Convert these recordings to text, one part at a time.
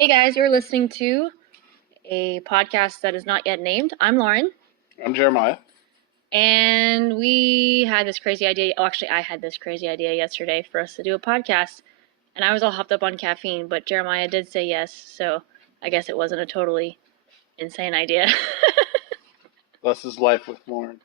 Hey guys, you're listening to a podcast that is not yet named. I'm Lauren. I'm Jeremiah. And we had this crazy idea. Oh, actually, I had this crazy idea yesterday for us to do a podcast. And I was all hopped up on caffeine, but Jeremiah did say yes. So I guess it wasn't a totally insane idea. Thus is life with Lauren.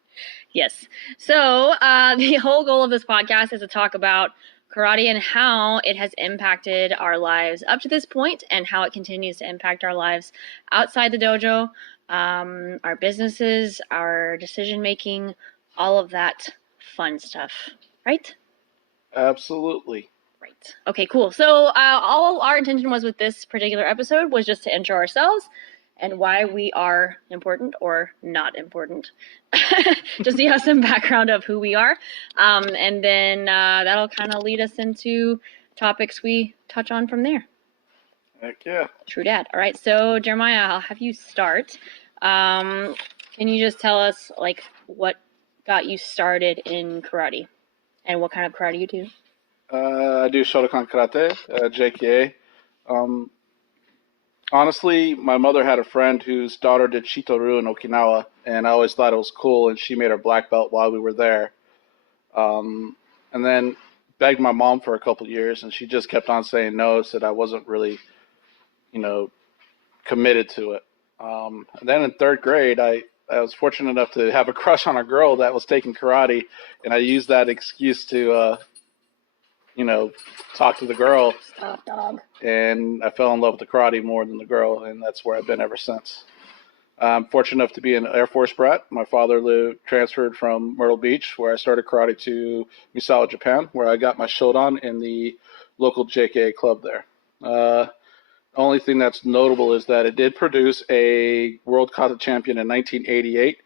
Yes. So the whole goal of this podcast is to talk about karate and how it has impacted our lives up to this point and how it continues to impact our lives outside the dojo, our businesses, our decision making, all of that fun stuff. Right? Absolutely. Right. Okay, cool. So all our intention was with this particular episode was just to intro ourselves and why we are important or not important. Just so you have some background of who we are. And then that'll kind of lead us into topics we touch on from there. Heck yeah. True dat. All right, so Jeremiah, I'll have you start. Can you just tell us like what got you started in karate and what kind of karate you do? I do Shotokan Karate, JKA. Honestly, my mother had a friend whose daughter did Shitoru in Okinawa, and I always thought it was cool, and she made her black belt while we were there. And then begged my mom for a couple years, and she just kept on saying no, said I wasn't really, committed to it. And then in third grade, I was fortunate enough to have a crush on a girl that was taking karate, and I used that excuse to talk to the girl. Stop, dog. And I fell in love with the karate more than the girl, and that's where I've been ever since. I'm fortunate enough to be an Air Force brat. My father transferred from Myrtle Beach, where I started karate, to Misawa, Japan, where I got my Shodan in the local JKA club there. Only thing that's notable is that it did produce a world kata champion in 1988.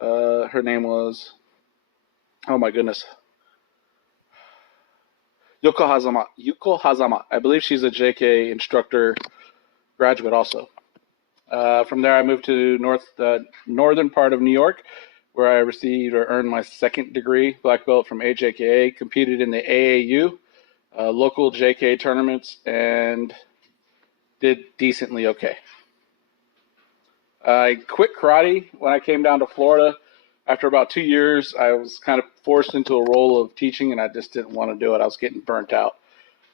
Her name was, oh my goodness, Yuko Hazama. I believe she's a JK instructor graduate also. From there, I moved to northern part of New York, where I received or earned my second degree, black belt from AJKA, competed in the AAU, local JK tournaments, and did decently okay. I quit karate when I came down to Florida. After about 2 years, I was kind of forced into a role of teaching, and I just didn't want to do it. I was getting burnt out.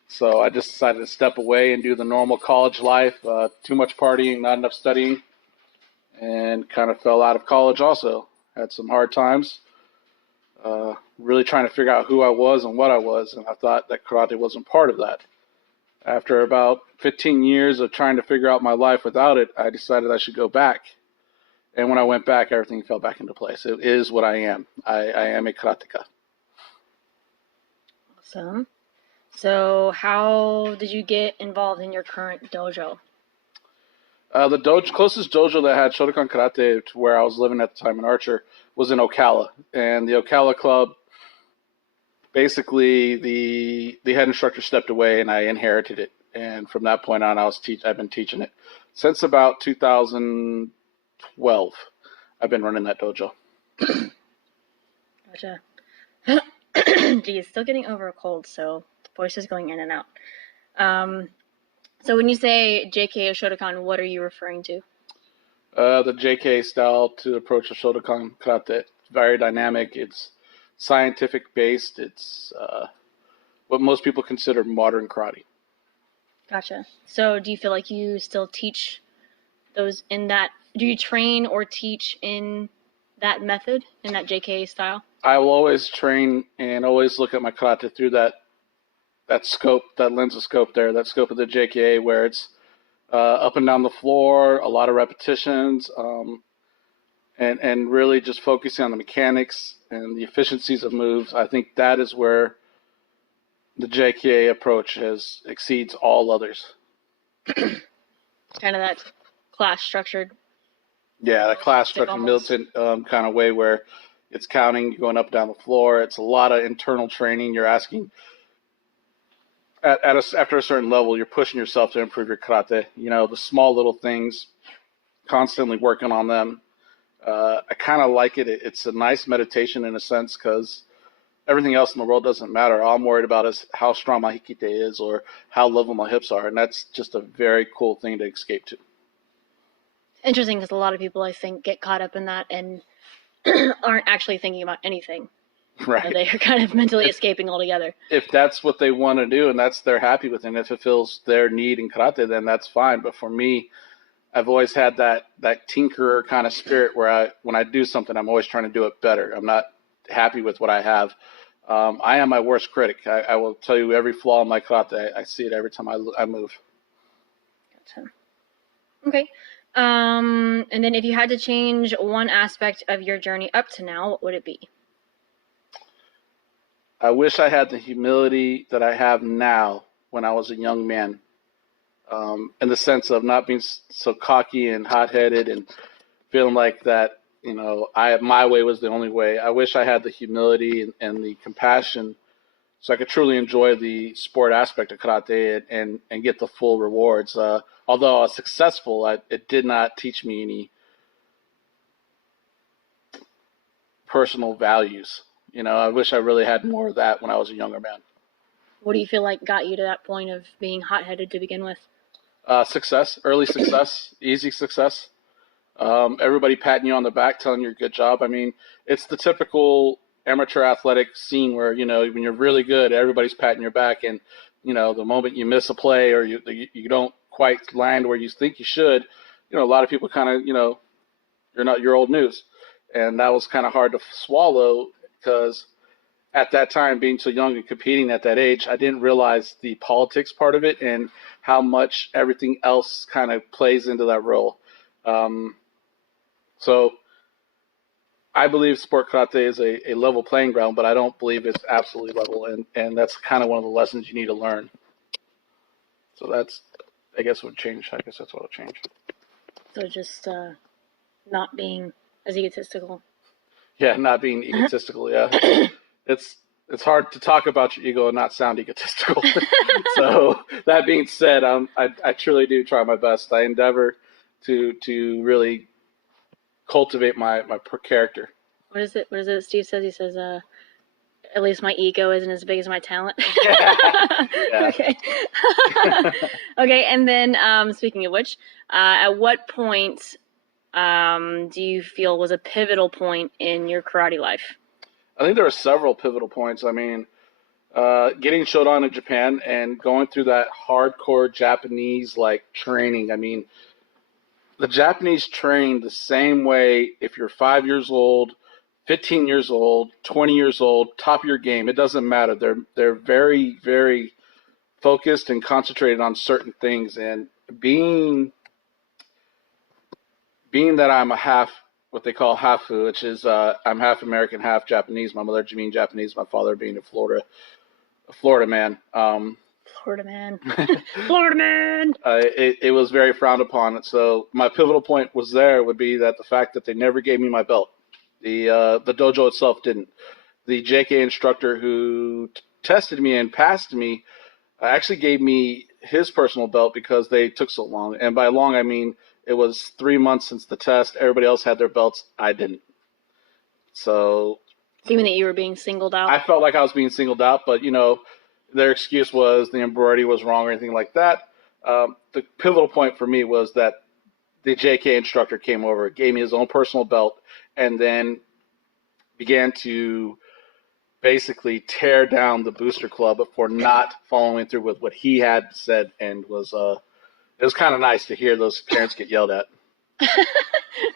So I just decided to step away and do the normal college life, too much partying, not enough studying, and kind of fell out of college also. Had some hard times, really trying to figure out who I was and what I was, and I thought that karate wasn't part of that. After about 15 years of trying to figure out my life without it, I decided I should go back. And when I went back, everything fell back into place. It is what I am. I am a karateka. Awesome. So how did you get involved in your current dojo? The closest dojo that had Shotokan Karate to where I was living at the time in Archer was in Ocala. And the Ocala club, basically the head instructor stepped away and I inherited it. And from that point on, I've been teaching it. Since about 2012, I've been running that dojo. Gotcha. Geez, still getting over a cold, so the voice is going in and out. So when you say JK Shotokan, what are you referring to? The JK style to approach the Shotokan Karate. It's very dynamic. It's scientific based. It's what most people consider modern karate. Gotcha. So do you feel like you still teach those in that? Do you train or teach in that method, in that JK style? I will always train and always look at my karate through that scope, that lens of scope there, that scope of the JKA, where it's up and down the floor, a lot of repetitions, and really just focusing on the mechanics and the efficiencies of moves. I think that is where the JKA approach exceeds all others. Kind of that class structured. Yeah, the class structured militant kind of way where it's counting, you're going up and down the floor. It's a lot of internal training. You're asking after a certain level, you're pushing yourself to improve your karate. The small little things, constantly working on them. I kind of like it. It's a nice meditation in a sense because everything else in the world doesn't matter. All I'm worried about is how strong my Etiquette is or how level my hips are. And that's just a very cool thing to escape to. Interesting, because a lot of people, I think, get caught up in that and aren't actually thinking about anything. Right. They are kind of mentally escaping altogether. If that's what they want to do and they're happy with it, and if it fills their need in karate, then that's fine. But for me, I've always had that tinkerer kind of spirit where when I do something, I'm always trying to do it better. I'm not happy with what I have. I am my worst critic. I will tell you every flaw in my karate. I see it every time I move. Gotcha. Okay. And then if you had to change one aspect of your journey up to now, what would it be? I wish I had the humility that I have now when I was a young man, in the sense of not being so cocky and hot-headed and feeling like that, my way was the only way. I wish I had the humility and the compassion so I could truly enjoy the sport aspect of karate and get the full rewards. Although I was successful, it did not teach me any personal values. I wish I really had more of that when I was a younger man. What do you feel like got you to that point of being hot-headed to begin with? Success, early success, easy success. Everybody patting you on the back, telling you good job. I mean, it's the typical amateur athletic scene where, when you're really good, everybody's patting your back. And, the moment you miss a play or you don't quite land where you think you should, a lot of people kind of, you're old news. And that was kind of hard to swallow because at that time, being so young and competing at that age, I didn't realize the politics part of it and how much everything else kind of plays into that role. So I believe sport karate is a level playing ground, but I don't believe it's absolutely level. And that's kind of one of the lessons you need to learn. So that's, I guess, would change. I guess that's what will change. So just not being as egotistical. Yeah, not being egotistical. Yeah, it's hard to talk about your ego and not sound egotistical. So that being said, I truly do try my best. I endeavor to really cultivate my character. What is it? What is it? Steve says. He says, "At least my ego isn't as big as my talent." Yeah. Okay. Okay. And then, speaking of which, at what point do you feel was a pivotal point in your karate life? I think there are several pivotal points. I mean, getting Shodan in Japan and going through that hardcore Japanese training. I mean, the Japanese train the same way if you're 5 years old, 15 years old, 20 years old, top of your game. It doesn't matter. They're very, very focused and concentrated on certain things. And being that I'm a half, what they call hafu, which is I'm half American, half Japanese. My mother being Japanese, my father being a Florida man. Florida man. Florida man. It was very frowned upon. So my pivotal point would be that the fact that they never gave me my belt. The dojo itself didn't. The JK instructor who tested me and passed me actually gave me his personal belt because they took so long. And by long, I mean it was 3 months since the test. Everybody else had their belts. I didn't. So even that you were being singled out? I felt like I was being singled out, but their excuse was the embroidery was wrong or anything like that. The pivotal point for me was that the JK instructor came over, gave me his own personal belt, and then began to basically tear down the booster club for not following through with what he had said, and it was kind of nice to hear those parents get yelled at.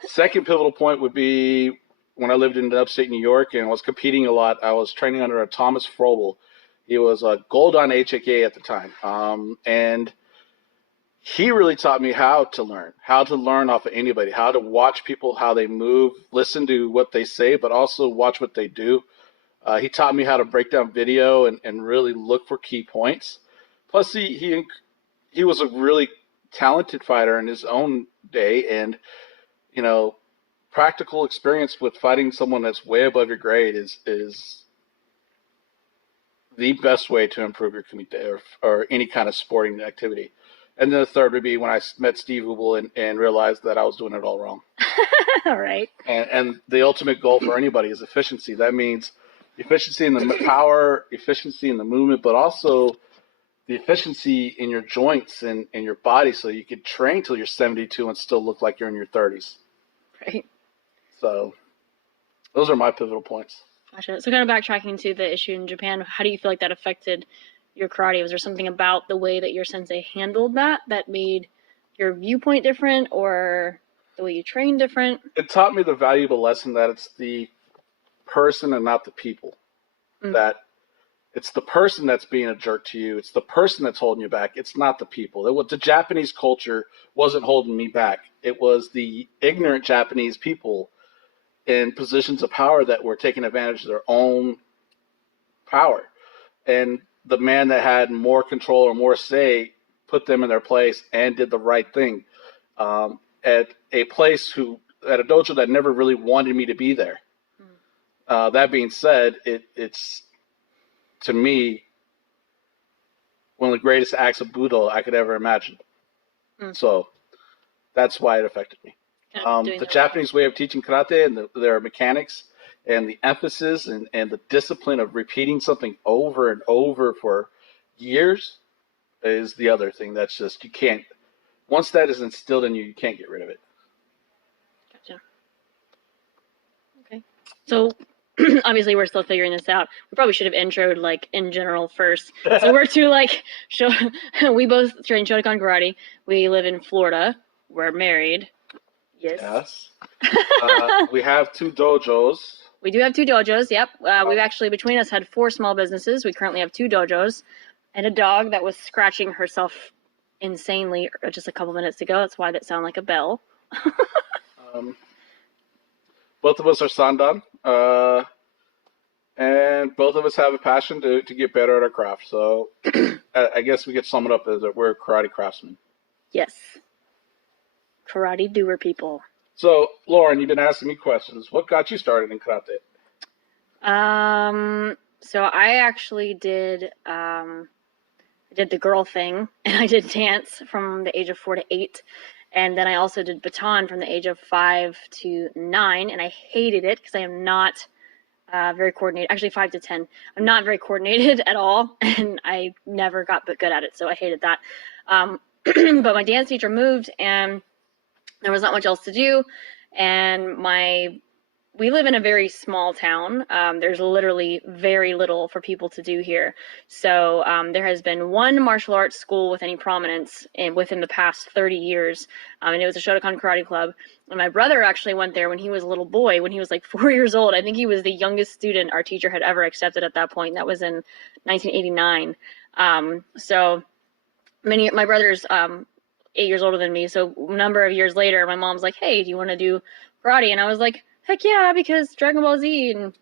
Second pivotal point would be when I lived in upstate New York and was competing a lot. I was training under a Thomas Frobel. He was a gold on HAK at the time, and he really taught me how to learn off of anybody, how to watch people, how they move, listen to what they say, but also watch what they do. He taught me how to break down video and really look for key points. Plus, he was a really talented fighter in his own day, and practical experience with fighting someone that's way above your grade is the best way to improve your kumite or any kind of sporting activity. And then the third would be when I met Steve Hubel and realized that I was doing it all wrong. All right. And the ultimate goal for anybody is efficiency. That means efficiency in the power, efficiency in the movement, but also the efficiency in your joints and your body, so you could train till you're 72 and still look like you're in your 30s. Right. So those are my pivotal points. Gotcha. So kind of backtracking to the issue in Japan, how do you feel like that affected your karate? Was there something about the way that your sensei handled that made your viewpoint different, or the way you train different? It taught me the valuable lesson that it's the person and not the people. That it's the person that's being a jerk to you. It's the person that's holding you back. It's not the people. The Japanese culture wasn't holding me back. It was the ignorant Japanese people in positions of power that were taking advantage of their own power. And the man that had more control or more say put them in their place and did the right thing. At a dojo that never really wanted me to be there. That being said, it's to me one of the greatest acts of Buddha I could ever imagine. So that's why it affected me. The Japanese way of teaching karate and their mechanics and the emphasis and the discipline of repeating something over and over for years is the other thing. That's just, you can't, once that is instilled in you, you can't get rid of it. Gotcha. Okay. So obviously we're still figuring this out. We probably should have introed like in general first. So we're two like, we both train Shotokan karate. We live in Florida. We're married. Yes. We have 2 dojos. We do have 2 dojos, yep. We've actually, between us, had 4 small businesses. We currently have 2 dojos and a dog that was scratching herself insanely just a couple minutes ago. That's why that sounded like a bell. Both of us are sandan, and both of us have a passion to get better at our craft. So I guess we could sum it up as that we're karate craftsmen. Yes. Karate doer people. So, Lauren, you've been asking me questions. What got you started in karate? So I actually did the girl thing, and I did dance from the age of 4 to 8. And then I also did baton from the age of 5 to 9, and I hated it because I am not very coordinated. Actually, 5 to 10. I'm not very coordinated at all, and I never got good at it, so I hated that. But my dance teacher moved, and there was not much else to do, and we live in a very small town. There's literally very little for people to do here. So there has been one martial arts school with any prominence within the past 30 years, and it was a Shotokan Karate Club. And my brother actually went there when he was a little boy, when he was like 4 years old. I think he was the youngest student our teacher had ever accepted at that point. That was in 1989. So my brother's 8 years older than me. So a number of years later, my mom's like, hey, do you want to do karate? And I was like, heck yeah, because Dragon Ball Z and,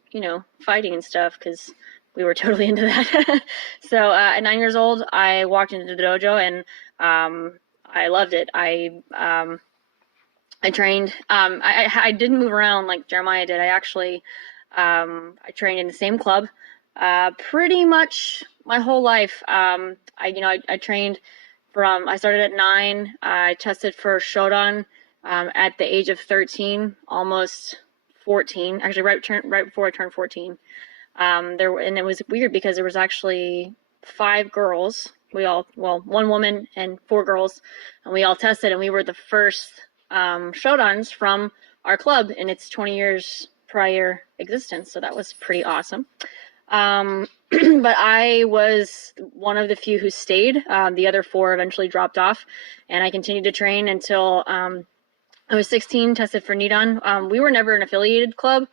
fighting and stuff, because we were totally into that. So at 9 years old, I walked into the dojo, and I loved it. I trained. I didn't move around like Jeremiah did. I actually I trained in the same club pretty much my whole life. I trained I started at 9. I tested for Shodan at the age of 13, almost 14. Actually, right before I turned 14. And it was weird because there was actually 5 girls. One woman and 4 girls, and we all tested, and we were the first Shodans from our club in its 20 years prior existence. So that was pretty awesome. But I was one of the few who stayed. The other 4 eventually dropped off, and I continued to train until I was 16, tested for Nidan. We were never an affiliated club,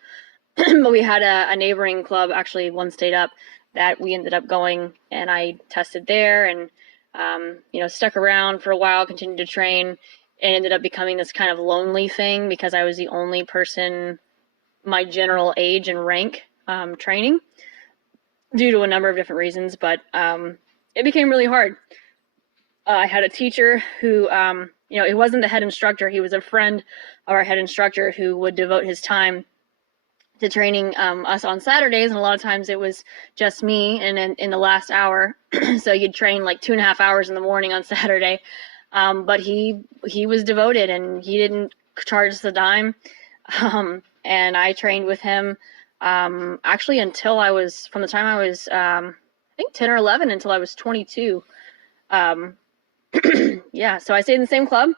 but we had a neighboring club, actually one state up, that we ended up going, and I tested there and, stuck around for a while, continued to train, and ended up becoming this kind of lonely thing because I was the only person my general age and rank training, due to a number of different reasons, but it became really hard. I had a teacher who, he wasn't the head instructor. He was a friend of our head instructor who would devote his time to training us on Saturdays, and a lot of times it was just me and in the last hour. So you'd train like 2.5 hours in the morning on Saturday. But he was devoted, and he didn't charge us a dime. And I trained with him actually until from the time I was, I think 10 or 11 until I was 22. Um, yeah, so I stayed in the same club.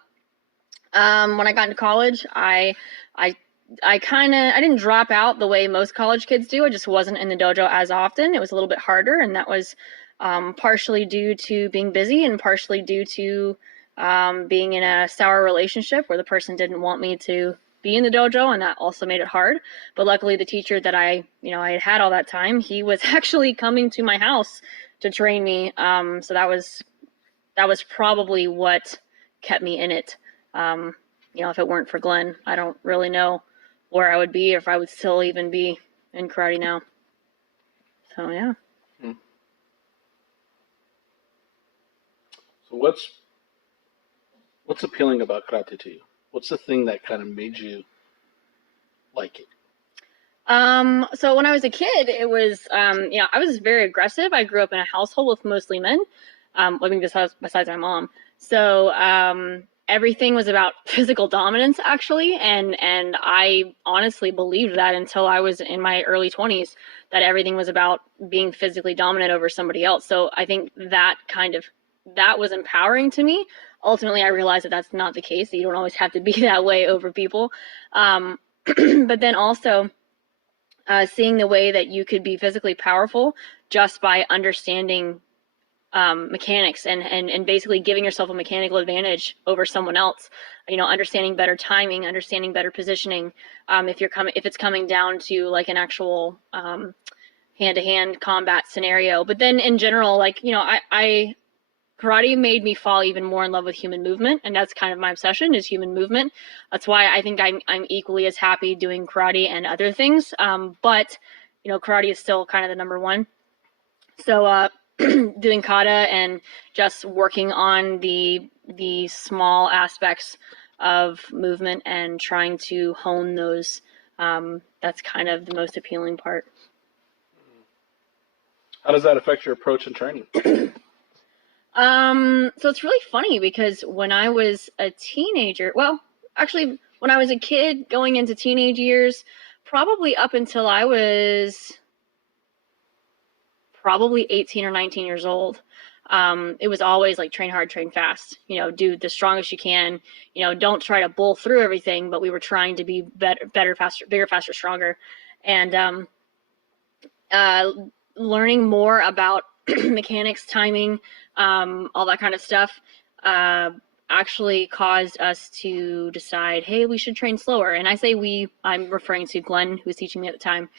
When I got into college, I I didn't drop out the way most college kids do. I just wasn't in the dojo as often. It was a little bit harder, and that was partially due to being busy and partially due to being in a sour relationship where the person didn't want me to be in the dojo, and that also made it hard. But luckily, the teacher that I had had all that time, he was actually coming to my house to train me. So that was probably what kept me in it. If it weren't for Glenn, I don't really know where I would be, if I would still even be in karate now. So yeah. So what's appealing about karate to you? What's the thing that kind of made you like it? So when I was a kid, it was, I was very aggressive. I grew up in a household with mostly men, living besides my mom. So, everything was about physical dominance, actually. And I honestly believed that until I was in my early 20s, that everything was about being physically dominant over somebody else. So I think that was empowering to me. Ultimately, I realized that that's not the case. That you don't always have to be that way over people. But then also, seeing the way that you could be physically powerful just by understanding mechanics and basically giving yourself a mechanical advantage over someone else. Understanding better timing, understanding better positioning. If it's coming down to like an actual hand-to-hand combat scenario. But then in general, I karate made me fall even more in love with human movement, and that's kind of my obsession, is human movement. That's why I think I'm equally as happy doing karate and other things. But karate is still kind of the number one. So doing kata and just working on the small aspects of movement and trying to hone those, that's kind of the most appealing part. How does that affect your approach and training? So it's really funny because when I was a teenager, well, actually, when I was a kid going into teenage years, probably up until I was probably 18 or 19 years old, it was always like train hard, train fast, do the strongest you can, don't try to bull through everything, but we were trying to be better, faster, bigger, faster, stronger. And learning more about mechanics, timing, all that kind of stuff, actually caused us to decide, hey, we should train slower. And I say we, I'm referring to Glenn, who was teaching me at the time.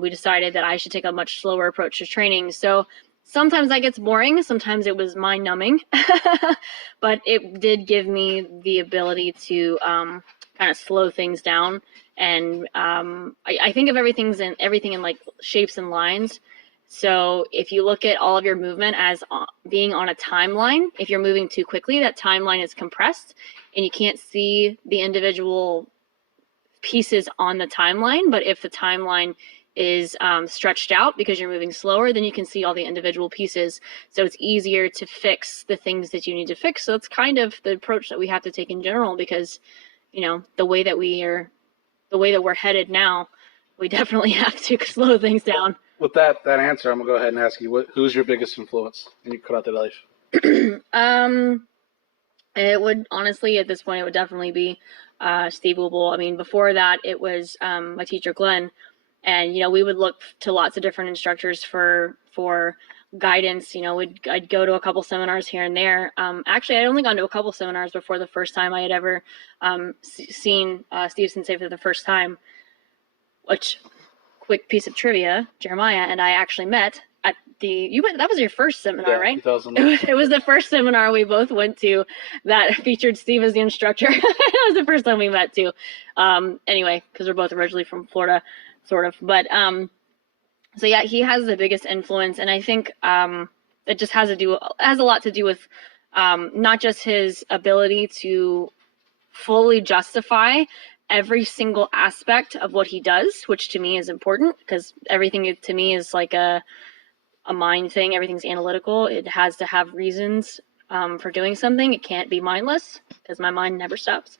We decided that I should take a much slower approach to training. So sometimes that gets boring. Sometimes it was mind numbing, but it did give me the ability to kind of slow things down. And I think of everything in like shapes and lines. So if you look at all of your movement as being on a timeline, if you're moving too quickly, that timeline is compressed and you can't see the individual pieces on the timeline. But if the timeline is stretched out because you're moving slower, then you can see all the individual pieces. So it's easier to fix the things that you need to fix. So it's kind of the approach that we have to take in general, because the way that we're headed now, we definitely have to slow things down. With that answer, I'm gonna go ahead and ask you, who's your biggest influence in your karate life? It would honestly, at this point, it would definitely be Steve Wubel. I mean, before that, it was my teacher Glenn, and we would look to lots of different instructors for guidance. I'd go to a couple seminars here and there. Actually, I'd only gone to a couple seminars before the first time I had ever seen Steve Sensei for the first time. Which, quick piece of trivia, Jeremiah and I actually met at that was your first seminar, right? 2000. It was the first seminar we both went to that featured Steve as the instructor. That was the first time we met too. Anyway, because we're both originally from Florida, sort of. But so yeah, he has the biggest influence, and I think it just has a lot to do with not just his ability to fully justify every single aspect of what he does, which to me is important, because everything to me is like a mind thing. Everything's analytical. It has to have reasons for doing something. It can't be mindless, because my mind never stops.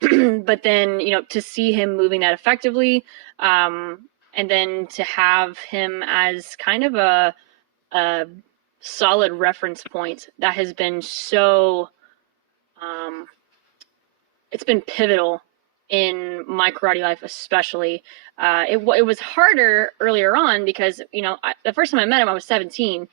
But then, to see him moving that effectively, and then to have him as kind of a solid reference point that has been so, it's been pivotal in my karate life, especially. It was harder earlier on because, the first time I met him, I was 17.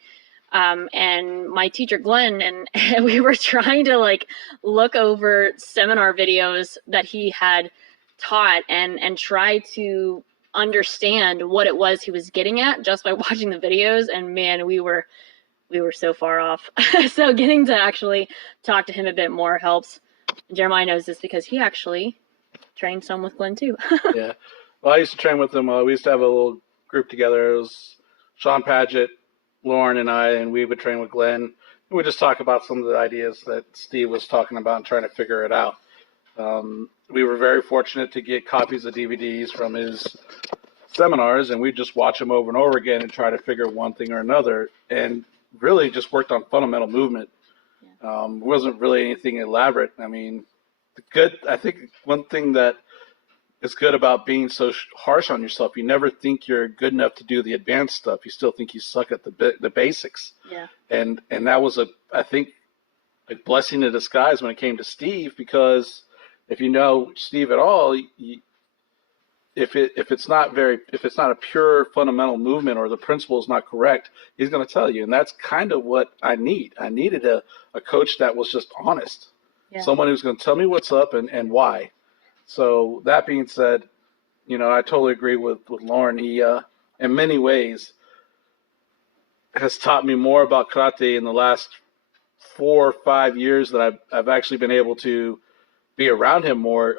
And my teacher Glenn and we were trying to look over seminar videos that he had taught and try to understand what it was he was getting at just by watching the videos. And man, we were so far off. So getting to actually talk to him a bit more helps. Jeremiah knows this because he actually trained some with Glenn too. Yeah. Well, I used to train with him. We used to have a little group together. It was Sean Paget, Lauren, and I, and we would train with Glenn. And we'd just talk about some of the ideas that Steve was talking about and trying to figure it out. We were very fortunate to get copies of DVDs from his seminars, and we'd just watch them over and over again and try to figure one thing or another, and really just worked on fundamental movement. It wasn't really anything elaborate. I mean, I think one thing that is good about being so harsh on yourself, you never think you're good enough to do the advanced stuff. You still think you suck at the basics. Yeah. And that was I think a blessing in disguise when it came to Steve, because if you know Steve at all, if it's not a pure fundamental movement or the principle is not correct, he's going to tell you. And that's kind of what I need. I needed a coach that was just honest. Yeah. Someone who's going to tell me what's up and why. So that being said, I totally agree with Lauren. He, in many ways, has taught me more about karate in the last 4 or 5 years that I've actually been able to be around him more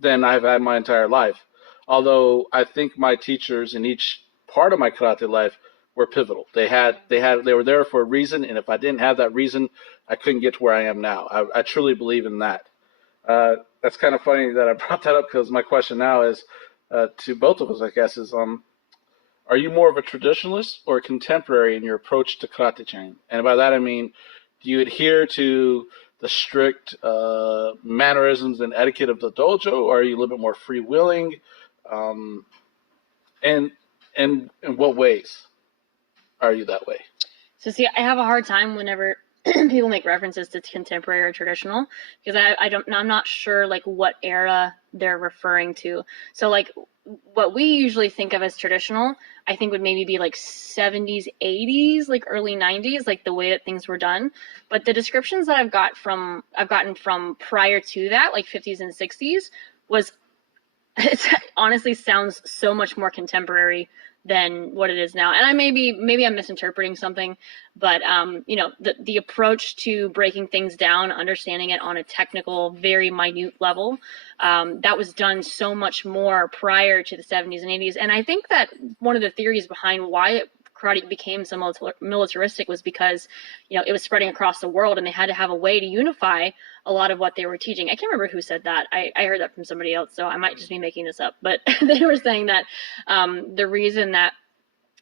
than I've had my entire life. Although I think my teachers in each part of my karate life were pivotal. They were there for a reason, and if I didn't have that reason, I couldn't get to where I am now. I truly believe in that. That's kind of funny that I brought that up, because my question now is to both of us, I guess, is are you more of a traditionalist or a contemporary in your approach to karate training? And by that I mean, do you adhere to the strict mannerisms and etiquette of the dojo, or are you a little bit more freewheeling? And in what ways are you that way? So see, I have a hard time whenever people make references to contemporary or traditional, because I'm not sure what era they're referring to. So what we usually think of as traditional, I think would maybe be 70s, 80s, early 90s, the way that things were done. But the descriptions that I've gotten from prior to that, 50s and 60s, it honestly sounds so much more contemporary than what it is now. And maybe I'm misinterpreting something, but the approach to breaking things down, understanding it on a technical, very minute level, that was done so much more prior to the 70s and 80s. And I think that one of the theories behind why karate became so militaristic was because, it was spreading across the world, and they had to have a way to unify a lot of what they were teaching. I can't remember who said that. I heard that from somebody else, so I might just be making this up. But they were saying that the reason that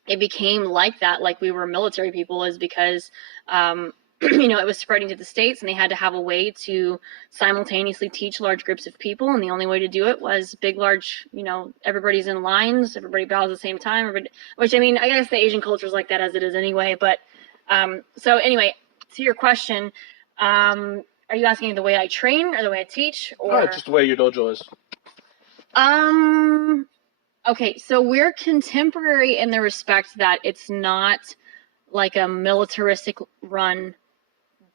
it became like that, we were military people, is because it was spreading to the States, and they had to have a way to simultaneously teach large groups of people. And the only way to do it was big, large, everybody's in lines, everybody bows at the same time, which, I guess the Asian culture is like that as it is anyway. But so anyway, to your question, are you asking the way I train or the way I teach, or just the way your dojo is? Okay, so we're contemporary in the respect that it's not like a militaristic run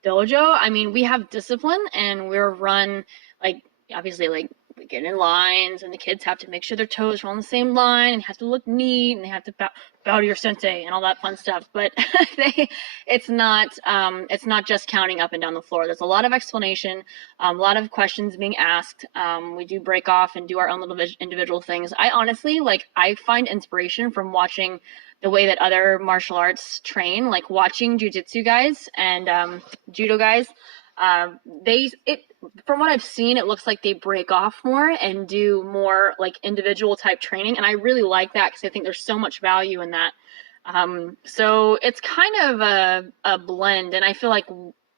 dojo. We have discipline, and we're run obviously we get in lines, and the kids have to make sure their toes are on the same line, and have to look neat, and they have to bow to your sensei and all that fun stuff. But it's not just counting up and down the floor. There's a lot of explanation, a lot of questions being asked. We do break off and do our own little individual things. I honestly I find inspiration from watching the way that other martial arts train, watching jiu-jitsu guys and judo guys. From what I've seen, it looks like they break off more and do more individual type training, and I really like that because I think there's so much value in that. So it's kind of a blend, and I feel like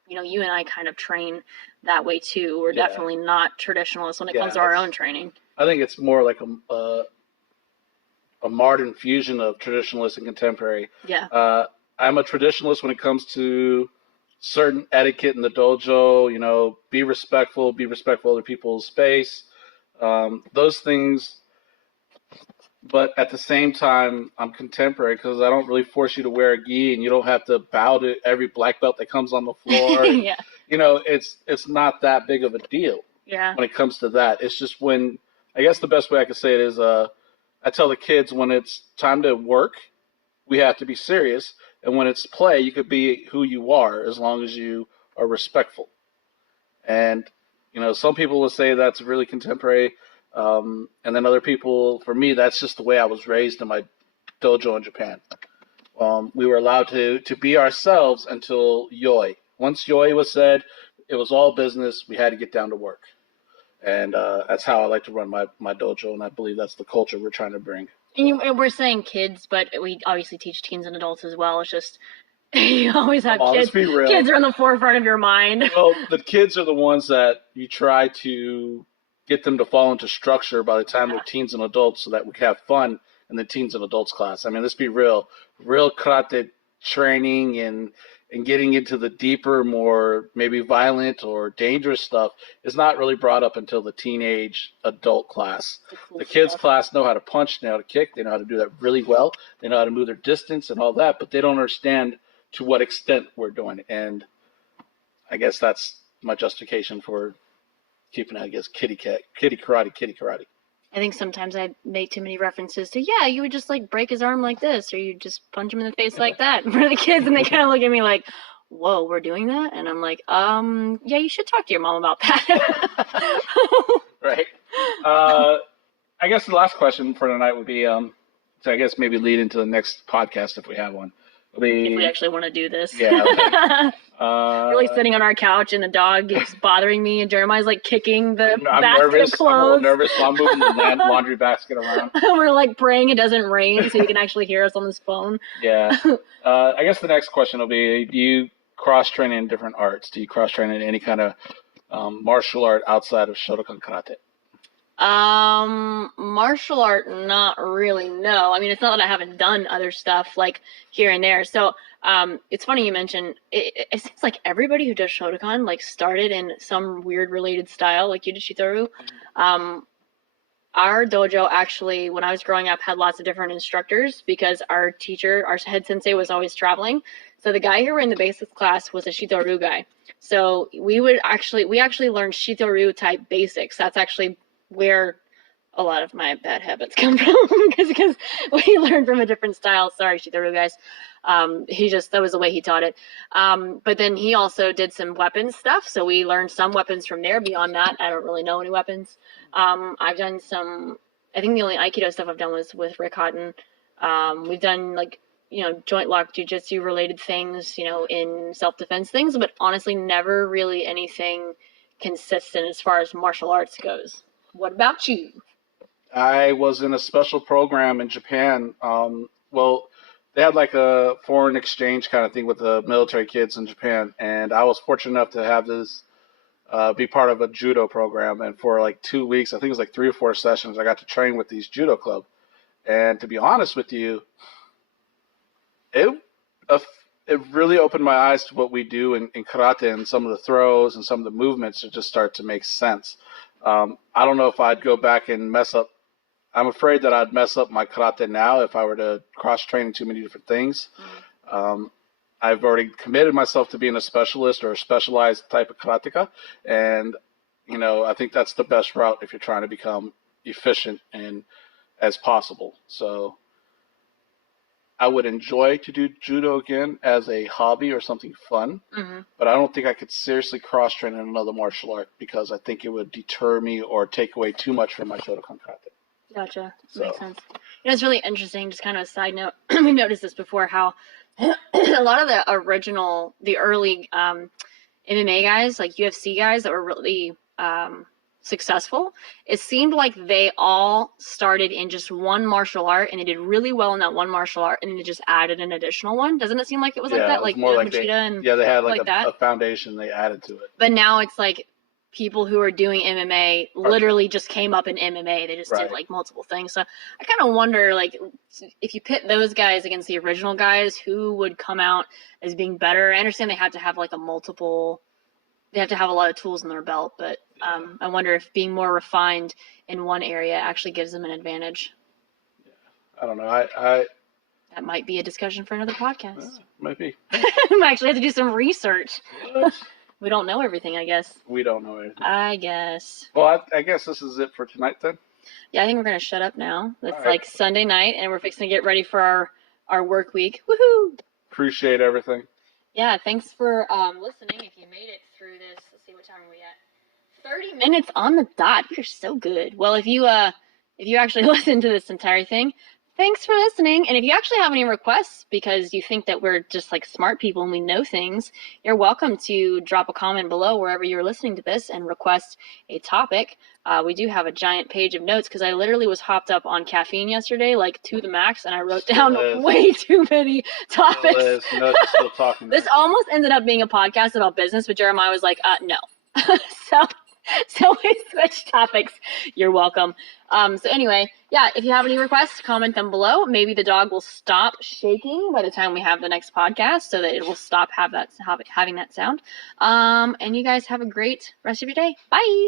you and I kind of train that way too. We're Yeah. definitely not traditionalists when it comes Yeah, to our own training. I think it's more like a modern fusion of traditionalist and contemporary. Yeah. I'm a traditionalist when it comes to certain etiquette in the dojo. Be respectful of other people's space. Those things. But at the same time, I'm contemporary because I don't really force you to wear a gi, and you don't have to bow to every black belt that comes on the floor. And, Yeah. It's not that big of a deal Yeah. when it comes to that. It's just when I guess the best way I could say it is I tell the kids when it's time to work, we have to be serious, and when it's play, you could be who you are as long as you are respectful. And some people will say that's really contemporary, and then other people, for me, that's just the way I was raised in my dojo in Japan. We were allowed to be ourselves until yoi. Once yoi was said, it was all business. We had to get down to work, and that's how I like to run my dojo, and I believe that's the culture we're trying to bring. And we're saying kids, but we obviously teach teens and adults as well. It's just you always have Come on, kids. let's be real. Kids are on the forefront of your mind. Well, the kids are the ones that you try to get them to fall into structure by the time they're teens and adults so that we can have fun in the teens and adults class. I mean, let's be real. Real karate training and getting into the deeper, more maybe violent or dangerous stuff is not really brought up until the teenage adult class. The kids class know how to punch, they know how to kick, they know how to do that really well. They know how to move their distance and all that, but they don't understand to what extent we're doing it. And I guess that's my justification for keeping, I guess, kitty karate. I think sometimes I make too many references to, yeah, you would just like break his arm like this, or you just punch him in the face like that for the kids, and they kind of look at me like, whoa, we're doing that? And I'm like, yeah, you should talk to your mom about that. Right. I guess the last question for tonight would be, so I guess maybe lead into the next podcast if we have one. If we actually want to do this. Yeah. Really sitting on our couch and the dog is bothering me and Jeremiah's like kicking the I'm basket nervous. of clothes. I'm a little nervous, so I'm moving the laundry basket around. We're like praying it doesn't rain so you can actually hear us on this phone. Yeah. I guess the next question will be, do you cross-train in different arts? Do you cross-train in any kind of martial art outside of Shotokan Karate? Martial art, not really, no. I mean, it's not that I haven't done other stuff like here and there. So, it's funny you mentioned, it seems like everybody who does Shotokan, like, started in some weird related style, like you did Shitoru. Our dojo actually, when I was growing up, had lots of different instructors because our teacher, our head sensei was always traveling. So the guy who ran the basics class was a Shitoru guy. So we actually learned Shitoru type basics. That's actually where a lot of my bad habits come from because we learned from a different style. Sorry, Shitoru guys. That was the way he taught it. But then he also did some weapons stuff. So we learned some weapons from there. Beyond that, I don't really know any weapons. I've done I think the only Aikido stuff I've done was with Rick Houghton. We've done joint lock jujitsu related things, in self-defense things, but honestly never really anything consistent as far as martial arts goes. What about you? I was in a special program in Japan. They had like a foreign exchange kind of thing with the military kids in Japan, and I was fortunate enough to have this be part of a judo program. And for like 2 weeks, I think it was like 3 or 4 sessions, I got to train with these judo club. And to be honest with you, it really opened my eyes to what we do in karate, and some of the throws and some of the movements to just start to make sense. I don't know if I'd go back and mess up. I'm afraid that I'd mess up my karate now if I were to cross-train in too many different things. I've already committed myself to being a specialist or a specialized type of karateka, and I think that's the best route if you're trying to become efficient and as possible. So I would enjoy to do judo again as a hobby or something fun, but I don't think I could seriously cross-train in another martial art because I think it would deter me or take away too much from my Shotokan karate. Gotcha. Makes sense. It's really interesting, just kind of a side note. We noticed this before, how a lot of the early MMA guys, like UFC guys that were really successful, it seemed like they all started in just one martial art and they did really well in that one martial art and then they just added an additional one. Doesn't it seem like it was like that? Like more like Machida and they had like that. a foundation they added to it. But now it's like people who are doing MMA literally just came up in MMA. They just did like multiple things. So I kind of wonder, like, if you pit those guys against the original guys, who would come out as being better? I understand they have to have like they have to have a lot of tools in their belt, but I wonder if being more refined in one area actually gives them an advantage. Yeah. I don't know. That might be a discussion for another podcast. Might be. We might actually have to do some research. We don't know everything, I guess. We don't know everything. I guess. Well, I guess this is it for tonight then. Yeah, I think we're going to shut up now. It's like Sunday night, and we're fixing to get ready for our work week. Woohoo! Appreciate everything. Yeah, thanks for listening. If you made it through this, let's see, what time are we at? 30 minutes on the dot. You're so good. Well, if you actually listen to this entire thing, thanks for listening. And if you actually have any requests because you think that we're just like smart people and we know things, you're welcome to drop a comment below wherever you're listening to this and request a topic. We do have a giant page of notes because I literally was hopped up on caffeine yesterday, like to the max, and I wrote down way too many topics. Still talking. This almost ended up being a podcast about business, but Jeremiah was like, no. So we switched topics. You're welcome. So anyway, yeah, if you have any requests, comment them below. Maybe the dog will stop shaking by the time we have the next podcast so that it will stop having that sound. And you guys have a great rest of your day. Bye.